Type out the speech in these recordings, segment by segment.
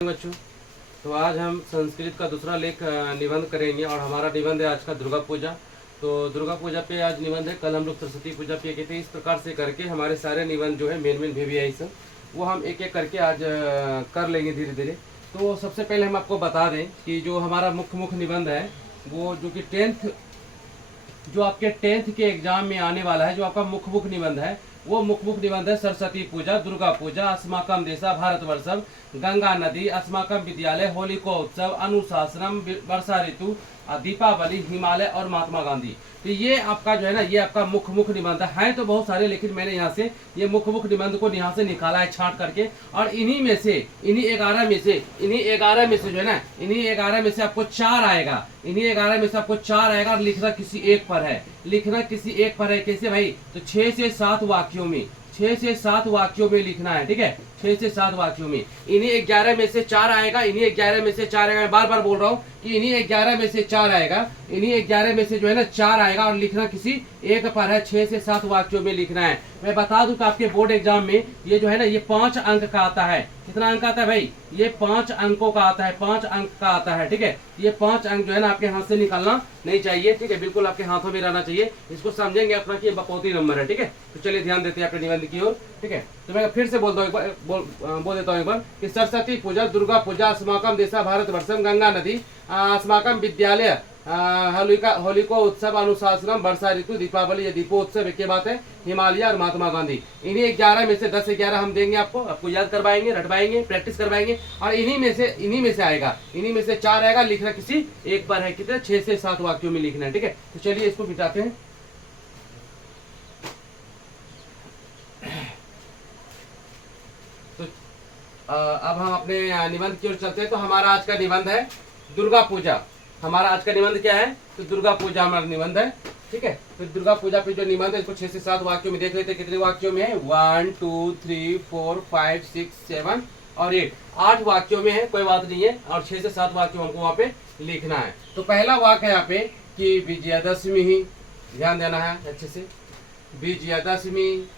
बच्चों, तो आज हम संस्कृत का दूसरा लेख निबंध करेंगे और हमारा निबंध है आज का दुर्गा पूजा। तो दुर्गा पूजा पे आज निबंध है। कल हम लोग सरस्वती पूजा पे किए थे। इस प्रकार से करके हमारे सारे निबंध जो है मेन VVI सब वो हम एक एक करके आज कर लेंगे धीरे धीरे। तो सबसे पहले हम आपको बता दें कि जो हमारा मुख्य निबंध है वो जो कि जो आपके 10th के एग्जाम में आने वाला है, जो आपका मुख्य निबंध है वो मुख्य निबंध है सरस्वती पूजा, दुर्गा पूजा, अस्माकम देशा भारतवर्षम, गंगा नदी, अस्माकम विद्यालय, होलिका उत्सव, अनुशासनम, वर्षा ऋतु, दीपावली, हिमालय और महात्मा गांधी। तो ये आपका जो है ना, ये आपका मुख्य निबंध है। तो बहुत सारे, लेकिन मैंने यहाँ से ये मुख्य निबंध को यहाँ से निकाला है छांट करके, और इन्हीं 11 में से जो है ना, इन्हीं 11 में से आपको 4 आएगा। इन्हीं 11 में से आपको 4 आएगा और लिखना किसी एक पर है। कैसे भाई? तो 6 से 7 वाक्यों में, 6 से 7 वाक्यों में लिखना है। ठीक है, 6 से 7 वाक्यों में। इन्हीं 11 में से 4 आएगा। इन्हीं 11 में से 4 आएगा। मैं बार बार बोल रहा हूँ कि इन्हीं 11 में से 4 आएगा। इन्हीं 11 में से जो है ना 4 आएगा और लिखना किसी एक पर है। 6 से 7 वाक्यों में लिखना है। मैं बता दूं कि आपके बोर्ड एग्जाम में ये जो है ना, ये 5 अंक का आता है। कितना अंक आता है भाई? ये 5 अंकों का आता है। 5 अंक का आता है। ठीक है, ये 5 अंक जो है ना आपके हाथ से निकालना नहीं चाहिए। ठीक है, बिल्कुल आपके हाथों में रहना चाहिए। इसको समझेंगे अपना कि बकौती नंबर है। ठीक है, तो चलिए ध्यान देते हैं अपने निबंध की ओर। ठीक है, तो मैं फिर से बोल देता हूँ एक बार कि सरस्वती पूजा, दुर्गा पूजा, अस्माकम देशा भारतवर्षम, गंगा नदी, अस्माकम विद्यालय, होलिका उत्सव, अनुशासनम, वर्षा ऋतु, दीपावली या दीपोत्सव, एक के बात है, हिमालय और महात्मा गांधी। इन्हीं 11 में से 10 से 11 हम देंगे आपको याद करवाएंगे, रटवाएंगे, प्रैक्टिस करवाएंगे। और इन्हीं में से आएगा। इन्हीं में से 4 आएगा, लिखना किसी एक पर है। कितने? 6 से 7 वाक्यों में लिखना है। ठीक है, तो चलिए इसको मिटाते हैं। तो अब हम अपने निबंध की ओर चलते हैं। तो हमारा आज का निबंध है दुर्गा पूजा। हमारा आज का निबंध क्या है? तो दुर्गा पूजा हमारा निबंध है। ठीक है, तो दुर्गा पूजा पे जो निबंध है इसको 6 से 7 वाक्यों में देख लेते हैं। कितने वाक्यों में है? 1 2 3 4 5 6 7 और 8 वाक्यों में है। कोई बात नहीं है, और 6 से 7 वाक्यों हमको वहाँ पे लिखना है। तो पहला वाक्य है यहाँ पे कि विजयादशमी ही, ध्यान देना है अच्छे से। विजयादशमी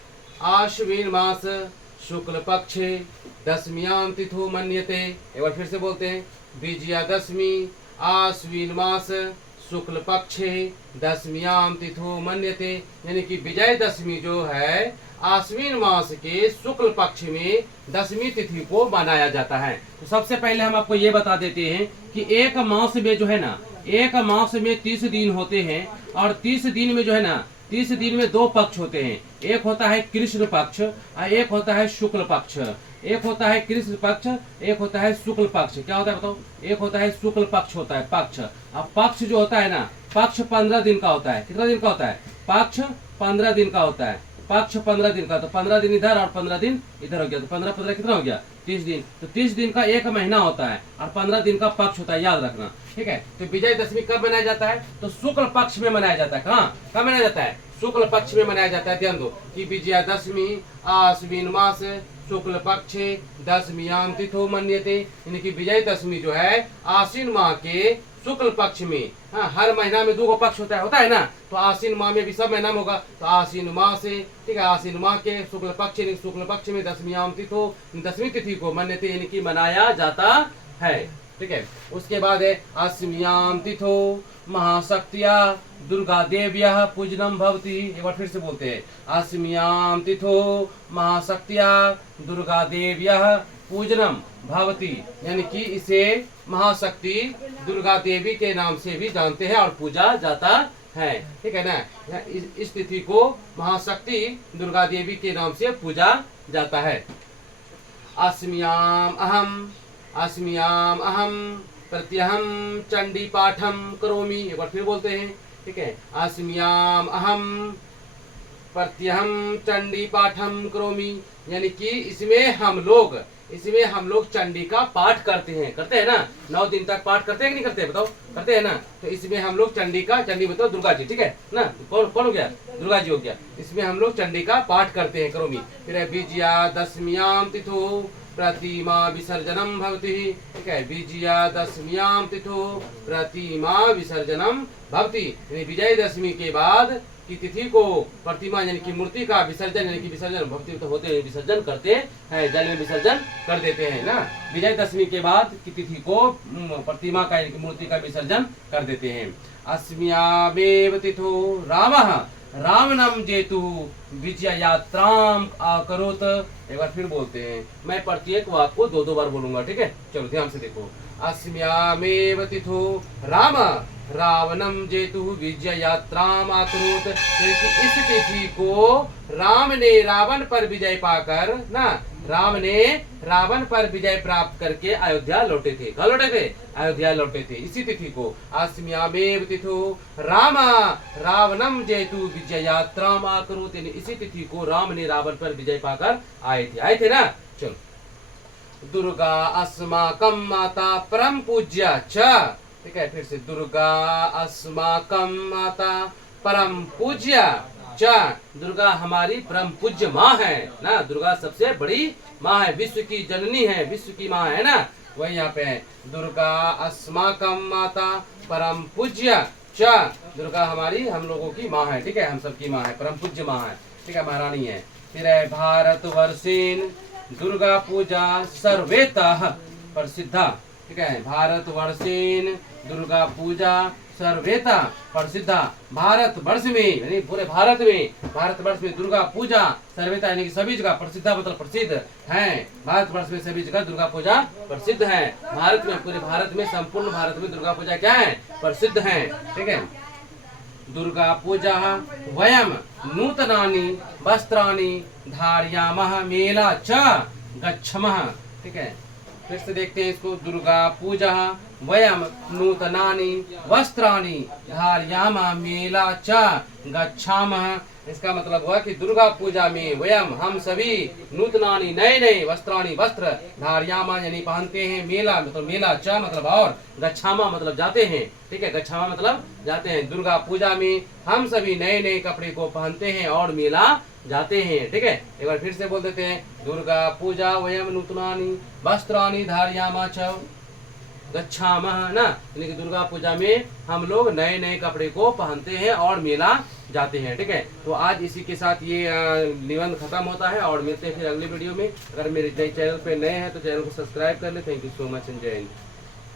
आश्विन मास शुक्ल पक्षे दशम्यां तिथो मन्यते। एक बार फिर से बोलते हैं। विजयादशमी आश्विन मास शुक्ल पक्षे दशम्यां तिथो मन्यते, यानी कि विजयदशमी जो है आश्विन मास के शुक्ल पक्ष में 10वीं तिथि को मनाया जाता है। तो सबसे पहले हम आपको ये बता देते हैं कि एक मास में जो है ना, एक मास में 30 दिन होते हैं, और 30 दिन में जो है ना, 30 दिन में 2 पक्ष होते हैं। एक होता है कृष्ण पक्ष और एक होता है शुक्ल पक्ष। एक होता है कृष्ण पक्ष, एक होता है शुक्ल पक्ष। क्या होता है बताओ? एक होता है शुक्ल पक्ष, होता है पक्ष। अब पक्ष जो होता है ना, पक्ष 15 दिन का होता है। कितना दिन का होता है? पक्ष 15 दिन का होता है। पक्ष 15 दिन का, तो 15 दिन इधर और 15 दिन इधर हो गया। तो 15 कितना हो गया? 30 दिन। तो 30 दिन का एक महीना होता है और 15 दिन का पक्ष होता है, याद रखना। ठीक है, तो विजयदशमी कब मनाया जाता है? तो शुक्ल पक्ष में मनाया जाता है। कहाँ कब मनाया जाता है? शुक्ल पक्ष में मनाया जाता है। ध्यान दो कि विजयादशमी आश्विन मास शुक्ल पक्षे दशम्यां तिथो मन्यते, यानी कि विजयदशमी जो है आश्विन माह के शुक्ल पक्ष में, हाँ, हर महीना में 2 पक्ष होता है ना, तो आश्विन माह में भी सब महीना में होगा। तो आश्विन माह से, ठीक है, आश्विन माह के शुक्ल पक्ष में दशम्यां तिथो, 10वीं तिथि को मन्यते, यानी कि मनाया जाता है। ठीक है, उसके बाद है अस्म्यां तिथो महाशक्तिया दुर्गा देव्या पूजनम भवती। एक बार फिर से बोलते हैं। अस्म्यां तिथो महाशक्तिया दुर्गा देव्या पूजनम भवती, यानी कि इसे महाशक्ति दुर्गा देवी के नाम से भी जानते हैं और पूजा जाता है। ठीक है ना, इस तिथि को महाशक्ति दुर्गा देवी के नाम से पूजा जाता है। अस्म्याम अहम प्रत्यहम चंडी पाठम करोमि। एक बार फिर बोलते हैं। ठीक है, अस्म्याम अहम प्रत्यहम चंडी पाठम करोमि, यानी कि इसमें हम लोग चंडी का पाठ करते हैं ना। 9 दिन तक पाठ करते हैं कि नहीं करते? बताओ, करते हैं ना। तो इसमें हम लोग चंडी मतलब दुर्गा जी, ठीक है ना। कौन हो गया? दुर्गा जी हो गया। इसमें हम लोग चंडी का पाठ करते हैं, करोमि। फिर विजयादशम्यां तिथो प्रतिमा विसर्जनम भवति। ठीक है, विजयादशम्यां तिथो प्रतिमा विसर्जनम भवति, विजयदशमी के बाद की तिथि को प्रतिमा यानी कि मूर्ति का विसर्जन यानी कि विसर्जन भक्ति तो होते हैं विसर्जन करते हैं, जल में विसर्जन कर देते हैं ना। विजयदशमी के बाद की तिथि को प्रतिमा का यानी कि मूर्ति का विसर्जन कर देते हैं। अस्म्यामेव तिथो रामः रावणम जेतु विजय यात्राम आकरोत। एक बार फिर बोलते हैं, मैं प्रत्येक वाक्य को दो बार बोलूंगा, ठीक है। चलो ध्यान से देखो। अस्म्यामेव तिथो राम रावणम जेतु विजय यात्राम आकरोत। इस तिथि को राम ने रावण पर विजय पाकर ना, राम ने रावण पर विजय प्राप्त करके अयोध्या लौटे थे। कहाँ लौटे थे? अयोध्या लौटे थे। इसी तिथि को अस्म्यामेव तिथो राम रावणम जेतु विजय यात्राम आकरोत। इसी तिथि को राम ने रावण पर विजय पाकर आए थे ना। चलो, दुर्गा अस्माकम माता परम पूज्या च। ठीक है, फिर से दुर्गा अस्माकम माता परम पूज्या च। दुर्गा हमारी परम पूज्य माँ है ना। दुर्गा सबसे बड़ी माँ है, विश्व की जननी है, विश्व की माँ है ना। वही यहाँ पे है, दुर्गा अस्माकम माता परम पूज्य च। दुर्गा हमारी हम लोगों की माँ है, ठीक है, हम सबकी माँ है, परम पूज्य माँ है, ठीक है, महारानी है। फिर है भारत वर्षीन दुर्गा पूजा सर्वेतः प्रसिद्धा। ठीक है, भारत वर्षीन दुर्गा पूजा सर्वेता प्रसिद्धा। भारत वर्ष में यानी पूरे भारत में दुर्गा पूजा सर्वेता यानी कि सभी जगह, प्रसिद्धा मतलब प्रसिद्ध है। भारत वर्ष में सभी जगह दुर्गा पूजा प्रसिद्ध है। भारत में, पूरे भारत में, संपूर्ण भारत में दुर्गा पूजा क्या है? प्रसिद्ध है, ठीक है। दुर्गा पूजा वयम नूतनानि वस्त्राणि धारयामः मेला च गच्छमः। ठीक है, फिर से देखते हैं इसको। दुर्गा पूजा वयम नूतनानि वस्त्राणि धारयामः मेला च गच्छामः। इसका मतलब हुआ कि दुर्गा पूजा में वयम हम सभी नूतनानि नए वस्त्राणि वस्त्र धारयामा यानी पहनते हैं, मेला मतलब मेला च मतलब और, गच्छामा मतलब जाते हैं। ठीक है, गच्छामा मतलब जाते हैं। दुर्गा पूजा में हम सभी नए कपड़े को पहनते हैं और मेला जाते हैं। ठीक है, एक बार फिर से बोल देते हैं। दुर्गा पूजा वयम नूतनानि वस्त्राणि धारयामा च गच्छामः ना, यानी कि दुर्गा पूजा में हम लोग नए कपड़े को पहनते हैं और मेला जाते हैं। ठीक है, तो आज इसी के साथ ये निबंध खत्म होता है और मिलते हैं फिर अगले वीडियो में। अगर मेरे चैनल पे नए हैं तो चैनल को सब्सक्राइब कर ले। Thank you so much and जय हिंद।